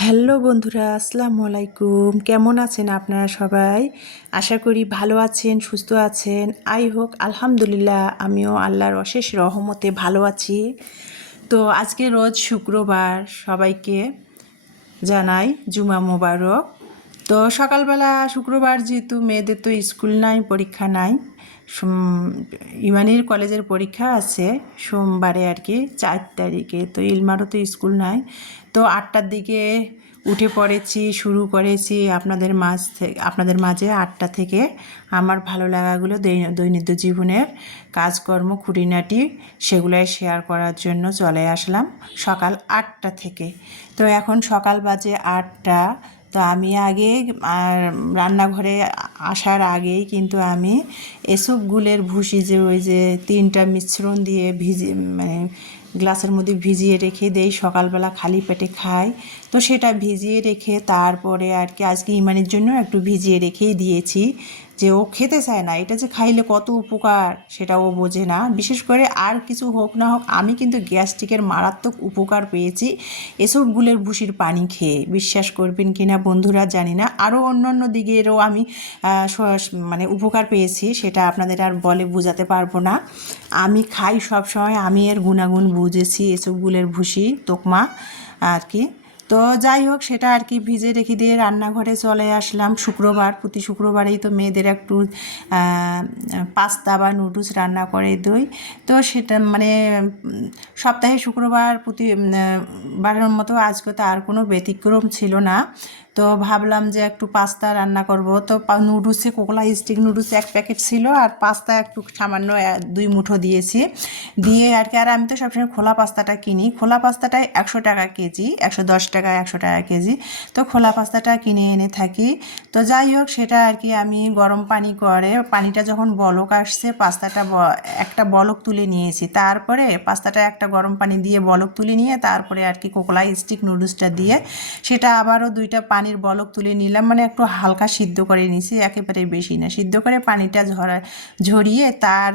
Hello বন্ধুরা, আসসালামু আলাইকুম। কেমন আছেন আপনারা সবাই? আশা করি ভালো আছেন, সুস্থ আছেন। আই হোক আলহামদুলিল্লাহ, আমিও আল্লাহর অশেষ রহমতে ভালো আছি। তো আজকে রোজ শুক্রবার, সবাইকে জানাই জুমা মোবারক। তো সকালবেলা শুক্রবার যেহেতু মেয়েদের তো স্কুল নাই, পরীক্ষা নাই, ইমানির কলেজের পরীক্ষা আছে সোমবারে আর কি 4 তারিখে। তো ইলমারও তো স্কুল নাই। তো 8টার দিকে উঠে পড়েছি, শুরু করেছি আপনাদের মাঝে 8টা থেকে আমার ভালো লাগাগুলো দৈনন্দিন জীবনের কাজকর্ম খুঁটিনাটি সেগুলাই শেয়ার করার জন্য চলে আসলাম সকাল 8টা থেকে। তো এখন সকাল বাজে 8টা। তো আমি আগে রান্নাঘরে আসার আগেই কিন্তু আমি এসবগুলের ভুসি যে ওই যে 3টা মিশ্রণ দিয়ে মানে গ্লাসের মধ্যে ভিজিয়ে রেখে দেই, সকালবেলা খালি পেটে খাই। তো সেটা ভিজিয়ে রেখে তারপরে আর কি আজকে ইমানের জন্য একটু ভিজিয়ে রেখেই দিয়েছি, যে ও খেতে চায় না। এটা যে খাইলে কত উপকার সেটা ও বোঝে না। বিশেষ করে আর কিছু হোক না হোক, আমি কিন্তু গ্যাস্ট্রিকের মারাত্মক উপকার পেয়েছি এসব গুলের ভুসির পানি খেয়ে। বিশ্বাস করবেন কি না বন্ধুরা জানি না, আরও অন্য দিকেরও আমি মানে উপকার পেয়েছি, সেটা আপনাদের আর বলে বোঝাতে পারবো না। আমি খাই সব সময়, আমি এর গুণাগুণ বুঝেছি এসব গুলের ভুসি তোকমা আর কি। তো যাই হোক, সেটা আর কি ভিজে রেখে দিয়ে রান্নাঘরে চলে আসলাম। শুক্রবার, প্রতি শুক্রবারেই তো মেয়েদের একটু পাস্তা বা নুডলস রান্না করে দই। তো সেটা মানে সপ্তাহে শুক্রবার প্রতি বারের মতো আজকে তো আর কোনো ব্যতিক্রম ছিল না। তো ভাবলাম যে একটু পাস্তা রান্না করব। তো নুডলসে কোকলা স্টিক নুডলস 1 প্যাকেট ছিল, আর পাস্তা একটু সামান্য 2 মুঠো দিয়েছি দিয়ে আর কি। আর আমি তো সবসময় খোলা পাস্তাটা কিনি, খোলা পাস্তাটাই 100 টাকা কেজি, 110 টাকা 100 টাকা কেজি। তো খোলা পাস্তাটা কিনে এনে থাকি। তো যাই হোক, সেটা আর কি আমি গরম পানি করে, পানিটা যখন বলক আসছে, পাস্তাটা একটা বলক তুলে নিয়েছি। তারপরে পাস্তাটা একটা গরম পানি দিয়ে বলক তুলে নিয়ে তারপরে আর কি কোকলা স্টিক নুডলসটা দিয়ে সেটা আবারও 2টা পানির বলক তুলে নিলাম, মানে একটু হালকা সিদ্ধ করে নিয়েছি, একেবারে বেশি না। সিদ্ধ করে পানিটা ঝরিয়ে তার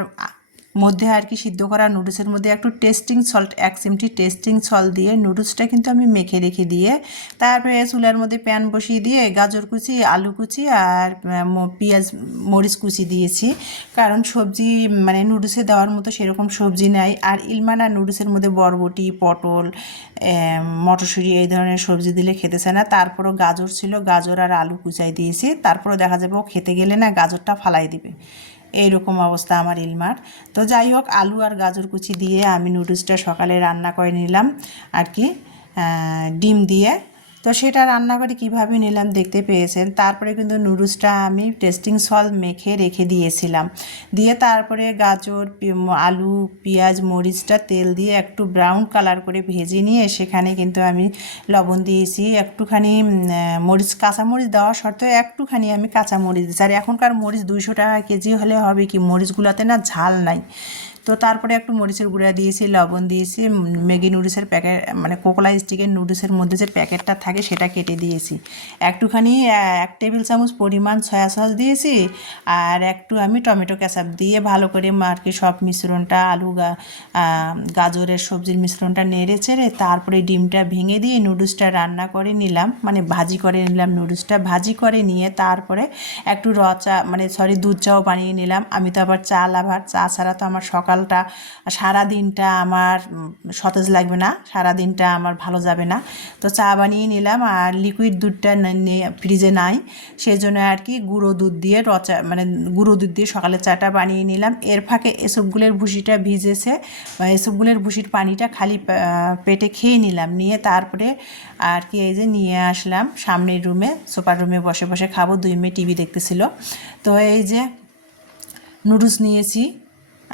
মধ্যে আর কি সিদ্ধ করা নুডলসের মধ্যে একটু টেস্টিং সল্ট, 1 চিমটি টেস্টিং সল্ট দিয়ে নুডলসটা কিন্তু আমি মেখে রেখে দিয়ে তারপরে চুলার মধ্যে প্যান বসিয়ে দিয়ে গাজর কুচি, আলু কুচি আর পেঁয়াজ মরিচ কুচি দিয়েছি। কারণ সবজি মানে নুডলসে দেওয়ার মতো সেরকম সবজি নাই। আর ইলমানা নুডলসের মধ্যে বরবটি, পটল, মটরশুঁটি এই ধরনের সবজি দিলে খেতে চায় না। তারপরও গাজর ছিল, গাজর আর আলু কুচাই দিয়েছি। তারপরও দেখা যাবে ও খেতে গেলে না গাজরটা ফালাই দিবে, এইরকম অবস্থা আমার ইলমার। তো যাই হোক, আলু আর গাজর কুচি দিয়ে আমি নুডলসটা সকালে রান্না করে নিলাম আর কি ডিম দিয়ে। তো সেটা রান্না করে কীভাবে নিলাম দেখতে পেয়েছেন। তারপরে কিন্তু নুডলসটা আমি টেস্টিং সল্ট মেখে রেখে দিয়েছিলাম, দিয়ে তারপরে গাজর, আলু, পেঁয়াজ, মরিচটা তেল দিয়ে একটু ব্রাউন কালার করে ভেজে নিয়ে সেখানে কিন্তু আমি লবণ দিয়েছি, একটুখানি মরিচ, কাঁচামরিচ দেওয়া সত্ত্বেও একটুখানি আমি কাঁচামরিচ দিয়েছি। আর এখনকার মরিচ 200 টাকা কেজি হলে হবে কি, মরিচগুলোতে না ঝাল নাই। তো তারপরে একটু মরিচের গুঁড়া দিয়েছি, লবণ দিয়েছি, ম্যাগি নুডলসের প্যাকেট মানে কোকলা স্টিকের নুডলসের মধ্যে যে প্যাকেটটা থাকে সেটা কেটে দিয়েছি, একটুখানি 1 টেবিল চামচ পরিমাণ সয়া সস দিয়েছি, আর একটু আমি টমেটো কেচাপ দিয়ে ভালো করে আর কি সব মিশ্রণটা আলু গাজরের সবজির মিশ্রণটা নেড়ে চেড়ে তারপরে ডিমটা ভেঙে দিয়ে নুডলসটা রান্না করে নিলাম, মানে ভাজি করে নিলাম। নুডলসটা ভাজি করে নিয়ে তারপরে একটু মানে দুধ চাও বানিয়ে নিলাম। আমি তো আবার চা লাভার, চা ছাড়া তো আমার সকালটা সারাদিনটা আমার সতেজ লাগবে না, সারাদিনটা আমার ভালো যাবে না। তো চা বানিয়ে নিলাম, আর লিকুইড দুধটা ফ্রিজে নাই, সেই জন্য আর কি গুঁড়ো দুধ দিয়ে মানে গুঁড়ো দুধ দিয়ে সকালে চাটা বানিয়ে নিলাম। এর ফাঁকে এসবগুলের ভুসিটা ভিজেছে, এসবগুলের ভুসির পানিটা খালি পেটে খেয়ে নিলাম, নিয়ে তারপরে আর কি এই যে নিয়ে আসলাম সামনের রুমে, সোফার রুমে বসে বসে খাবো। 2 মেয়ে টিভি দেখতেছিল। তো এই যে নুডলস নিয়েছি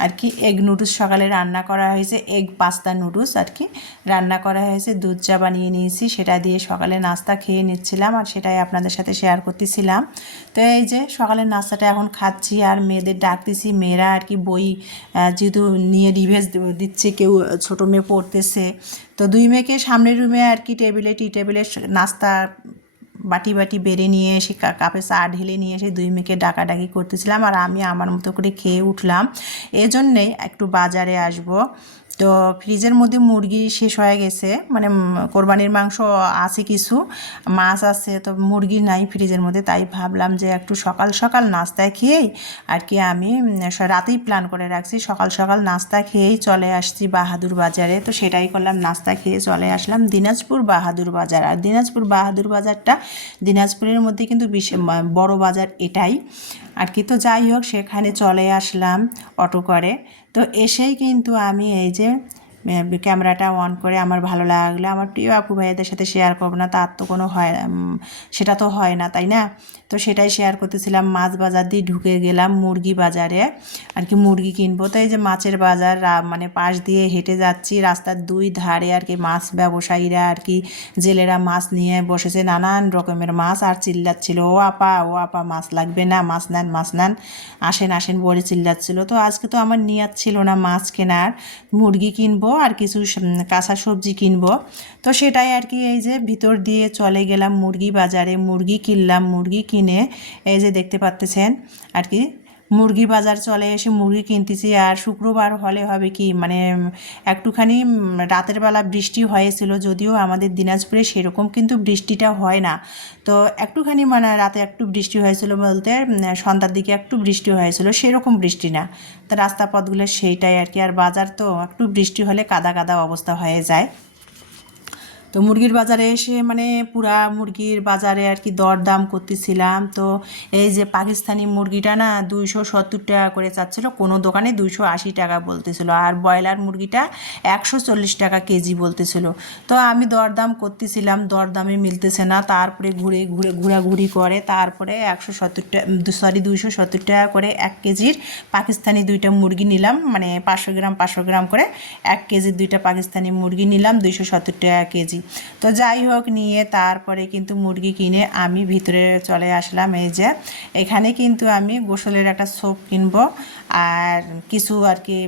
আর কি, এগ নুডলস সকালে রান্না করা হয়েছে, এগ পাস্তা নুডলস আর কি রান্না করা হয়েছে। দুধ চা বানিয়ে নিয়েছি, সেটা দিয়ে সকালে নাস্তা খেয়ে নিচ্ছিলাম, আর সেটাই আপনাদের সাথে শেয়ার করতেছিলাম। তো এই যে সকালের নাস্তাটা এখন খাচ্ছি, আর মেয়েদের ডাকতেছি। মেয়েরা আর কি বই যেহেতু নিয়ে রিভাইজ দিচ্ছে, কেউ ছোটো মেয়ে পড়তেছে। তো 2 মেয়েকে সামনের রুমে আর কি টি টেবিলে নাস্তা বাটি বাটি বেড়ে নিয়ে এসে কাপে চা ঢেলে নিয়ে এসে 2 মেয়েকে ডাকাডাকি করতেছিলাম, আর আমি আমার মতো করে খেয়ে উঠলাম। এজন্যে একটু বাজারে আসব, তো ফ্রিজের মধ্যে মুরগি শেষ হয়ে গেছে, মানে কোরবানির মাংস আছে কিছু, মাছ আছে, তো মুরগি নাই ফ্রিজের মধ্যে। তাই ভাবলাম যে একটু সকাল সকাল নাস্তা খেয়েই আর কি আমি রাতেই প্ল্যান করে রাখছি, সকাল সকাল নাস্তা খেয়েই চলে আসছি বাহাদুর বাজারে। তো সেটাই করলাম, নাস্তা খেয়ে চলে আসলাম দিনাজপুর বাহাদুর বাজার। আর দিনাজপুর বাহাদুর বাজারটা দিনাজপুরের মধ্যে কিন্তু বড় বাজার এটাই আর কি। তো যাই হোক, সেখানে চলে আসলাম অটো করে। তো এসেই কিন্তু আমি এই যে ক্যামেরাটা অন করে আমার ভালো লাগলে আমার প্রিয় আপু ভাইয়াদের সাথে শেয়ার করবো না, তার তো কোনো হয়, সেটা তো হয় না, তাই না? তো সেটাই শেয়ার করতেছিলাম। মাছ বাজার দিয়ে ঢুকে গেলাম মুরগি বাজারে আর কি, মুরগি কিনবো। তো এই যে মাছের বাজার, মানে পাশ দিয়ে হেঁটে যাচ্ছি, রাস্তার দুই ধারে আর কি মাছ ব্যবসায়ীরা আর কি, জেলেরা মাছ নিয়ে বসেছে, নানান রকমের মাছ, আর চিল্লাচ্ছিল, ও আপা মাছ লাগবে না, মাছ নেন মাছ নেন, আসেন আসেন বলে চিল্লাচ্ছিল। তো আজকে তো আমার নিয়াত ছিল না মাছ কেনার, মুরগি কিনবো আর কিছু কাঁচা সবজি কিনবো। তো সেটাই আর কি, এই যে ভিতর দিয়ে চলে গেলাম মুরগি বাজারে, মুরগি কিনলাম। মুরগি কিনে এই যে দেখতে পাচ্ছেন আর কি, মুরগি বাজার চলে এসে মুরগি কিনতেছি। আর শুক্রবার হলে হবে কি, মানে একটুখানি রাতের বেলা বৃষ্টি হয়েছিল, যদিও আমাদের দিনাজপুরে সেরকম কিন্তু বৃষ্টিটা হয় না। তো একটুখানি মানে রাতে একটু বৃষ্টি হয়েছিল বলতে সন্ধ্যার দিকে একটু বৃষ্টি হয়েছিল, সেরকম বৃষ্টি না। তো রাস্তা পথগুলো সেইটাই আর কি। আর বাজার তো একটু বৃষ্টি হলে কাদা কাদা অবস্থা হয়ে যায়। তো মুরগির বাজারে এসে মানে পুরা মুরগির বাজারে আর কি দরদাম করতেছিলাম। তো এই যে পাকিস্তানি মুরগিটা না 270 টাকা করে চাচ্ছিলো, কোনো দোকানে 280 টাকা বলতেছিল, আর ব্রয়লার মুরগিটা 140 টাকা কেজি বলতেছিল। তো আমি দরদাম করতেছিলাম, দরদামে মিলতেছে না। তারপরে ঘোরাঘুরি করে তারপরে 270 টাকা করে 1 কেজির পাকিস্তানি 2টা মুরগি নিলাম, মানে 500 গ্রাম করে 1 কেজির 2টা পাকিস্তানি মুরগি নিলাম 270 টাকা কেজি। তো যাই হোক, নিয়ে তারপরে কিন্তু মুরগি কিনে আমি ভিতরে চলে আসলাম। এই যে এখানে কিন্তু আমি গোসলের একটা সোপ কিনবো, আর কিছু আর কি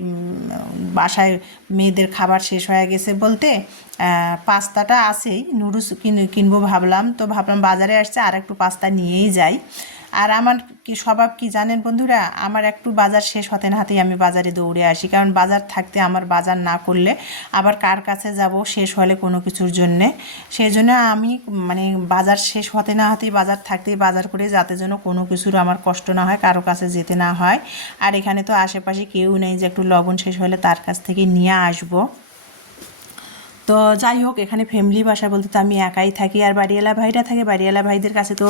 বাসায় মেয়েদের খাবার শেষ হয়ে গেছে বলতে পাস্তাটা আছেই, নুডলস কিনবো ভাবলাম। তো ভাবলাম বাজারে আসছে আর একটু পাস্তা নিয়েই যাই। আর আমার কি স্বভাব কি জানেন বন্ধুরা, আমার একটু বাজার শেষ হতে না হতেই আমি বাজারে দৌড়ে আসি, কারণ বাজার থাকতে আমার বাজার না করলে আবার কার কাছে যাব শেষ হলে কোনো কিছুর জন্যে। সেই জন্য আমি মানে বাজার শেষ হতে না হতেই বাজার থাকতেই বাজার করে, যাতে যেন কোনো কিছুর আমার কষ্ট না হয়, কারো কাছে যেতে না হয়। আর এখানে তো আশেপাশে কেউ নেই যে একটু লবণ শেষ হলে তার কাছ থেকে নিয়ে আসবো। তো যাই হোক, এখানে ফ্যামিলি বাসা বলতে তো আমি একাই থাকি, আর বাড়িওয়ালা ভাইরা থাকে। বাড়িওয়ালা ভাইদের কাছে তো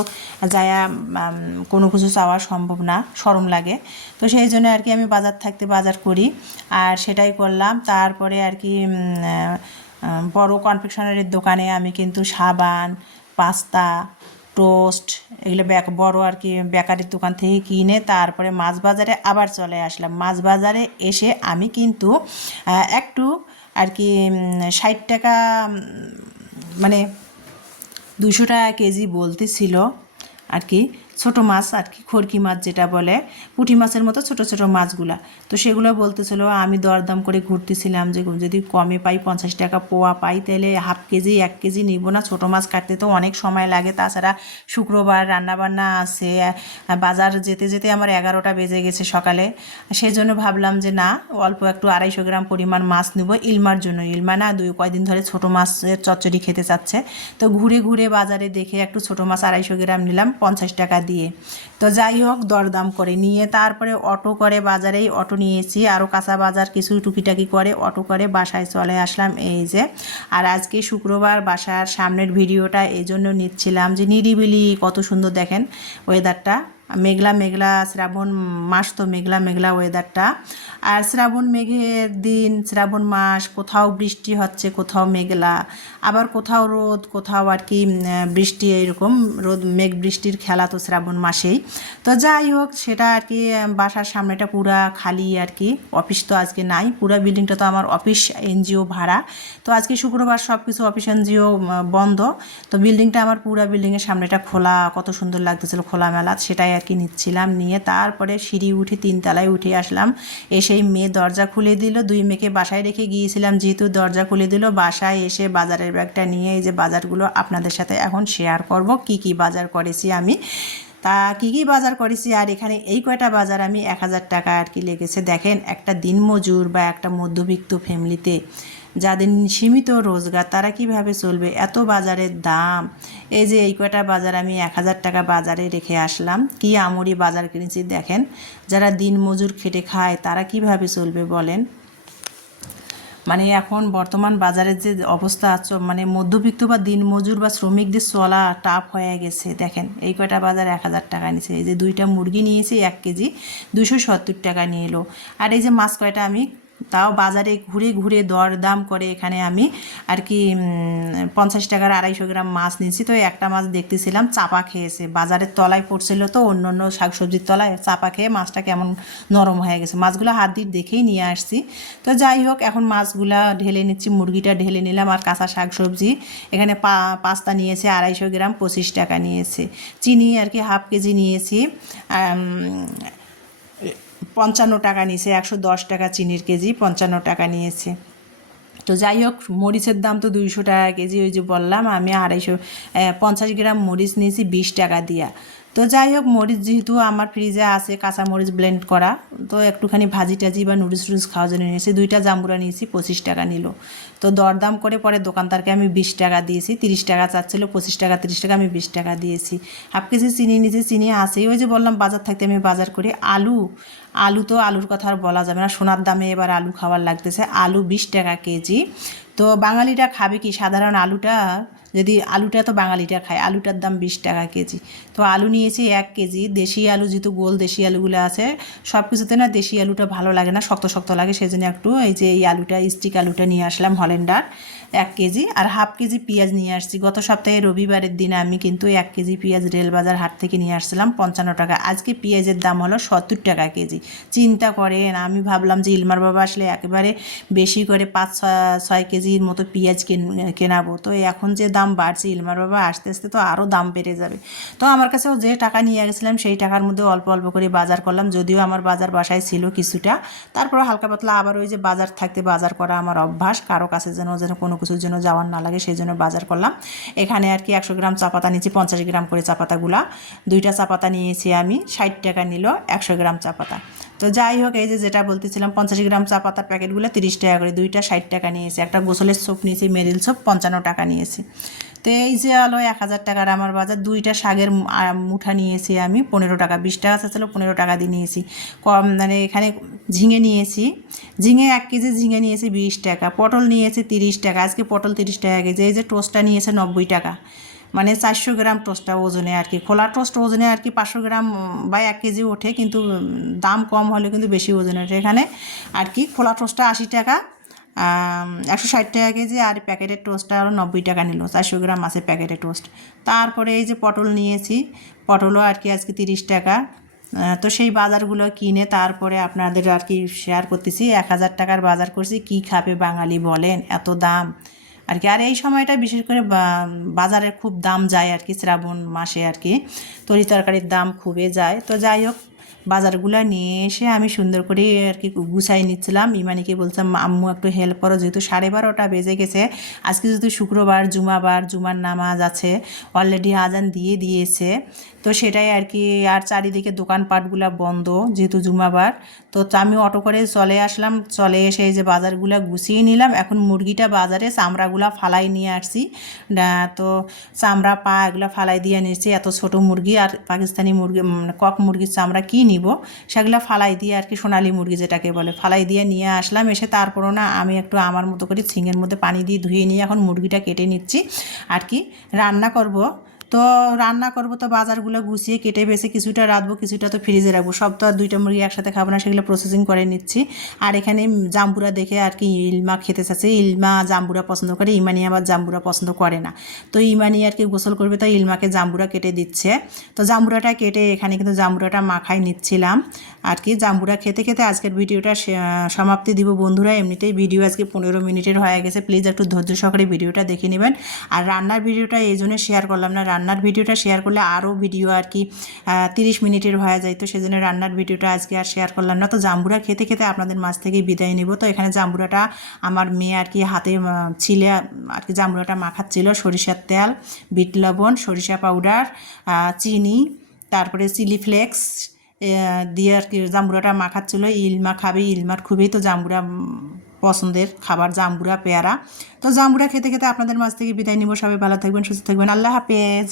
যায়া কোনো কিছু চাওয়া সম্ভব না, শরম লাগে। তো সেই জন্য আর কি আমি বাজার থাকতে বাজার করি, আর সেটাই করলাম। তারপরে আর কি বড় কনফেকশনারির দোকানে আমি কিন্তু সাবান, পাস্তা, টোস্ট এগুলো বড় আর কি বেকারির দোকান থেকে কিনে তারপরে মাছ বাজারে আবার চলে আসলাম। মাছ বাজারে এসে আমি কিন্তু একটু আর কি 60 টাকা, মানে 200 টাকা কেজি বলতেছিল আর কি, ছোটো মাছ আর কি, খরকি মাছ যেটা বলে, পুঁটি মাছের মতো ছোটো ছোটো মাছগুলা। তো সেগুলো বলতেছিল, আমি দরদাম করে ঘুরতেছিলাম যে যদি কমে পাই 50 টাকা পোয়া পাই তাহলে হাফ কেজি 1 কেজি নিব না। ছোটো মাছ কাটতে তো অনেক সময় লাগে, তাছাড়া শুক্রবার রান্নাবান্না আছে, বাজার যেতে যেতে আমার 11টা বেজে গেছে সকালে। সেই জন্য ভাবলাম যে না, অল্প একটু 250 গ্রাম পরিমাণ মাছ নেব ইলমার জন্য। ইলমা না কয়দিন ধরে ছোটো মাছের চচ্চড়ি খেতে চাচ্ছে। তো ঘুরে ঘুরে বাজারে দেখে একটু ছোটো মাছ 250 গ্রাম নিলাম 50 টাকা দিয়ে। তো যাই হোক, দরদাম করে নিয়ে তারপরে অটো করে, বাজারেই অটো নিয়েছি, আরও কাঁচা বাজার কিছু টুকিটাকি করে অটো করে বাসায় চলে আসলাম। এই যে, আর আজকে শুক্রবার বাসার সামনের ভিডিওটা এই জন্য নিচ্ছিলাম যে নিরিবিলি কত সুন্দর দেখেন ওয়েদারটা, মেঘলা মেঘলা, শ্রাবণ মাস তো মেঘলা মেঘলা ওয়েদারটা। আর শ্রাবণ মেঘের দিন, শ্রাবণ মাস, কোথাও বৃষ্টি হচ্ছে কোথাও মেঘলা, আবার কোথাও রোদ, কোথাও আর কি বৃষ্টি, এরকম রোদ মেঘ বৃষ্টির খেলা তো শ্রাবণ মাসেই। তো যাই হোক, সেটা আর কি বাসার সামনেটা পুরা খালি আর কি, অফিস তো আজকে নাই, পুরা বিল্ডিংটা তো আমার অফিস এনজিও ভাড়া। তো আজকে শুক্রবার সব কিছু অফিস এনজিও বন্ধ, তো বিল্ডিংটা আমার পুরা বিল্ডিংয়ের সামনেটা খোলা, কত সুন্দর লাগতেছিল খোলামেলা, সেটাই আর কি নিচ্ছিলাম। নিয়ে তারপরে সিঁড়ি উঠে 3 তলায় উঠে আসলাম। এসেই মেয়ে দরজা খুলে দিল, 2 মেয়েকে বাসায় রেখে গিয়েছিলাম যেহেতু, দরজা খুলে দিল। বাসায় এসে বাজারের ব্যাগটা নিয়ে এই যে বাজারগুলো আপনাদের সাথে এখন শেয়ার করব, কি কি বাজার করেছি আমি। তা কী কী বাজার করেছি, আর এখানে এই কয়টা বাজার আমি 1000 টাকা আর কি লেগেছে। দেখেন একটা দিনমজুর বা একটা মধ্যবিত্ত ফ্যামিলিতে যাদের সীমিত রোজগার তারা কিভাবে চলবে, এত বাজারের দাম। এই যে এই কয়টা বাজার আমি 1000 টাকা বাজারে রেখে আসলাম, কি আমরি বাজার কিনেছি দেখেন। যারা দিনমজুর খেটে খায় তারা কিভাবে চলবে বলেন। মানে এখন বর্তমান বাজারের যে অবস্থা আছে, মানে মধ্যবিত্ত বা দিনমজুর বা শ্রমিকদের চলা টাফ হয়ে গেছে। দেখেন এই কয়টা বাজার 1000 টাকা নিয়েছে। এই যে 2টা মুরগি নিয়েছি 1 কেজি 270 টাকা নিয়ে এলো। আর এই যে মাছ কয়টা আমি তাও বাজারে ঘুরে ঘুরে দরদাম করে এখানে আমি আর কি 50 টাকার 250 গ্রাম মাছ নিয়েছি। তো একটা মাছ দেখতেছিলাম চাপা খেয়েছে, বাজারের তলায় পড়ছিল, তো অন্য অন্য শাকসবজির তলায় চাপা খেয়ে মাছটা কেমন নরম হয়ে গেছে। মাছগুলো হাত দিয়ে দেখেই নিয়ে আসছি। তো যাই হোক এখন মাছগুলা ঢেলে নিচ্ছি, মুরগিটা ঢেলে নিলাম। আর কাঁচা শাকসবজি এখানে পাস্তা নিয়েছে 250 গ্রাম 25 টাকা নিয়েছে। চিনি আর কি হাফ কেজি নিয়েছি 55 টাকা নিয়েছে। 110 টাকা চিনির কেজি, 55 টাকা নিয়েছে। তো যাই হোক মরিচের দাম তো 200 টাকা কেজি, ওই যে বললাম আমি 250 গ্রাম মরিচ নিয়েছি 20 টাকা দিয়া। তো যাই হোক মরিচ যেহেতু আমার ফ্রিজে আছে কাঁচা মরিচ ব্লেন্ড করা, তো একটুখানি ভাজি টাজি বা নুডলস টুডলস খাওয়ার জন্য নিয়েছি। 2টা জাম্বুরা নিয়েছি 25 টাকা নিল। তো দরদাম করে পরে দোকানদারকে আমি 20 টাকা দিয়েছি। 30 টাকা চাচ্ছিল, 25 টাকা 30 টাকা আমি 20 টাকা দিয়েছি। হাফ কেজি চিনি নিয়েছি, চিনি আসেই। ওই যে বললাম বাজার থাকতে আমি বাজার করি। আলু তো আলুর কথা আর বলা যাবে না, সোনার দামে এবার আলু খাবার লাগতেছে। আলু 20 টাকা কেজি। তো বাঙালিটা খাবে কি সাধারণ আলুটা, যদি আলুটা তো বাঙালিটা খায়, আলুটার দাম 20 টাকা কেজি। তো আলু নিয়েছি 1 কেজি। দেশি আলু যেহেতু গোল দেশি আলুগুলো আছে, সব কিছুতে না দেশি আলুটা ভালো লাগে না, শক্ত শক্ত লাগে, সেই জন্য একটু এই যে এই আলুটা স্টিক আলুটা নিয়ে আসলাম হল্যান্ডার 1 কেজি। আর হাফ কেজি পেঁয়াজ নিয়ে আসছি। গত সপ্তাহে রবিবারের দিনে আমি কিন্তু 1 কেজি পেঁয়াজ রেলবাজার হাট থেকে নিয়ে আসছিলাম 55 টাকা। আজকে পেঁয়াজের দাম হলো 70 টাকা কেজি। চিন্তা করেন, আমি ভাবলাম যে ইলমার বাবা আসলে একেবারে বেশি করে 5-6 কেজির মতো পেঁয়াজ কেনাবো। তো এখন যে দাম বাড়ছে, ইলমার বাবা আসতে আসতে তো আরও দাম বেড়ে যাবে। তো আমার কাছেও যে টাকা নিয়ে গেছিলাম সেই টাকার মধ্যে অল্প অল্প করে বাজার করলাম, যদিও আমার বাজার বাসায় ছিল কিছুটা, তারপর হালকা পাতলা আবার ওই যে বাজার থাকতে বাজার করা আমার অভ্যাস, কারো কাছে যেন যেন কোনো কিছুর জন্য যাওয়ার না লাগে, সেই জন্য বাজার করলাম। এখানে আর কি 100 গ্রাম চা পাতা নিয়েছি, 50 গ্রাম করে চা পাতাগুলা। 2টা চা পাতা নিয়েছি আমি, 60 টাকা নিল 100 গ্রাম চা পাতা। তো যাই হোক এই যে যেটা বলতেছিলাম 50 গ্রাম চা পাতার প্যাকেটগুলো 30 টাকা করে, 2টা 60 টাকা নিয়েছি। একটা গোসলের সোপ নিয়েছি মেরিল সোপ 55 টাকা নিয়েছি। তো এই যে হলো 1000 টাকার আমার বাজার। 2টা শাকের মুঠা নিয়েছি আমি 15 টাকা, 20 টাকা ছিল 15 টাকা দিয়ে নিয়েছি। কম মানে এখানে ঝিঙে নিয়েছি, ঝিঙে 1 কেজি ঝিঙে নিয়েছি 20 টাকা। পটল নিয়েছি 30 টাকা, আজকে পটল 30 টাকা কেজি। এই যে টোস্টটা নিয়েছে 90 টাকা, মানে 400 গ্রাম টোস্টটা ওজনে আর কি, খোলা টোস্ট ওজনে আর কি 500 গ্রাম বা 1 কেজি ওঠে, কিন্তু দাম কম হলে কিন্তু বেশি ওজনে ওঠে এখানে আর কি। খোলা টোস্টটা 80 টাকা, 160 টাকা কেজি। আর প্যাকেটের টোস্টটা আরও 90 টাকা নিল, 400 গ্রাম আছে প্যাকেটের টোস্ট। তারপরে এই যে পটল নিয়েছি, পটলও আর কি আজকে 30 টাকা। তো সেই বাজারগুলো কিনে তারপরে আপনাদের আর কি শেয়ার করতেছি। 1000 টাকার বাজার করছি, কি খাবে বাঙালি বলেন, এত দাম আর কি। আর এই সময়টা বিশেষ করে বাজারের খুব দাম যায় আর কি, শ্রাবণ মাসে আর কি তরি তরকারির দাম খুবই যায়। তো যাই হোক বাজারগুলো নিয়ে এসে আমি সুন্দর করে আর কি গুছাই নিচ্ছিলাম। ইমানিকে বলছিলাম আম্মু একটু হেল্প করো, যেহেতু 12:30টা বেজে গেছে। আজকে যেহেতু শুক্রবার, জুমার নামাজ আছে, অলরেডি আজান দিয়ে দিয়েছে। তো সেটাই আর কি। আর চারিদিকে দোকানপাটগুলো বন্ধ যেহেতু জুমাবার। তো আমি অটো করে চলে আসলাম, চলে এসে এই যে বাজারগুলো গুছিয়ে নিলাম। এখন মুরগিটা বাজারে চামড়াগুলা ফালাই নিয়ে আসছি। তো চামড়া পা এগুলো ফালাই দিয়ে নিয়েছি। এত ছোট মুরগি আর পাকিস্তানি মুরগি কক মুরগির চামড়া কী নিব, সেগুলো ফালাই দিয়ে আর কি, সোনালি মুরগি যেটাকে বলে, ফালাই দিয়ে নিয়ে আসলাম। এসে তারপরও না আমি একটু আমার মতো করে ঝিঙের মধ্যে পানি দিয়ে ধুয়ে নিয়ে এখন মুরগিটা কেটে নিচ্ছি আর কি, রান্না করব। তো বাজারগুলো গুছিয়ে কেটে বেছে কিছুটা রাখবো, কিছুটা তো ফ্রিজে রাখবো। সব তো আর 2টা মুরগি একসাথে খাবো না, সেগুলো প্রসেসিং করে নিচ্ছি। আর এখানে জাম্বুরা দেখে আর কি ইলমা খেতে চাচ্ছে, ইলমা জাম্বুরা পছন্দ করে, ইমানি আবার জাম্বুরা পছন্দ করে না। তো ইমানি আর কি গোসল করবে, তাই ইলমাকে জাম্বুরা কেটে দিচ্ছে। তো জাম্বুরাটা কেটে এখানে কিন্তু জাম্বুরাটা মাখাই নিচ্ছিলাম আর কি। জাম্বুরা খেতে খেতে আজকের ভিডিওটা সমাপ্তি দিব বন্ধুরা। এমনিতেই ভিডিও আজকে 15 মিনিটের হয়ে গেছে, প্লিজ একটু ধৈর্য সহকারে ভিডিওটা দেখে নেবেন। আর রান্নার ভিডিওটা এই জন্য শেয়ার করলাম না, রান্নার ভিডিওটা শেয়ার করলে আরও ভিডিও আর কি 30 মিনিটের হয়ে যায়, তো সেজন্য রান্নার ভিডিওটা আজকে আর শেয়ার করলাম না। তো জাম্বুরা খেতে খেতে আপনাদের মাঝ থেকে বিদায় নিব। তো এখানে জাম্বুরাটা আমার মেয়ে আর কি হাতে ছিলে আর কি জাম্বুরাটা মাখাচ্ছিল। সরিষার তেল, বিট লবণ, সরিষা পাউডার, চিনি, তারপরে চিলি ফ্লেক্স দিয়ে আর কি জাম্বুরাটা মাখাচ্ছিল। ইলমা খাবে, ইলমার খুবই তো জাম্বুরা পছন্দের খাবার, জাম্বুরা পেয়ারা। তো জাম্বুরা খেতে খেতে আপনাদের মাঝ থেকে বিদায় নিব। সবাই ভালো থাকবেন, সুস্থ থাকবেন, আল্লাহ হাফেজ।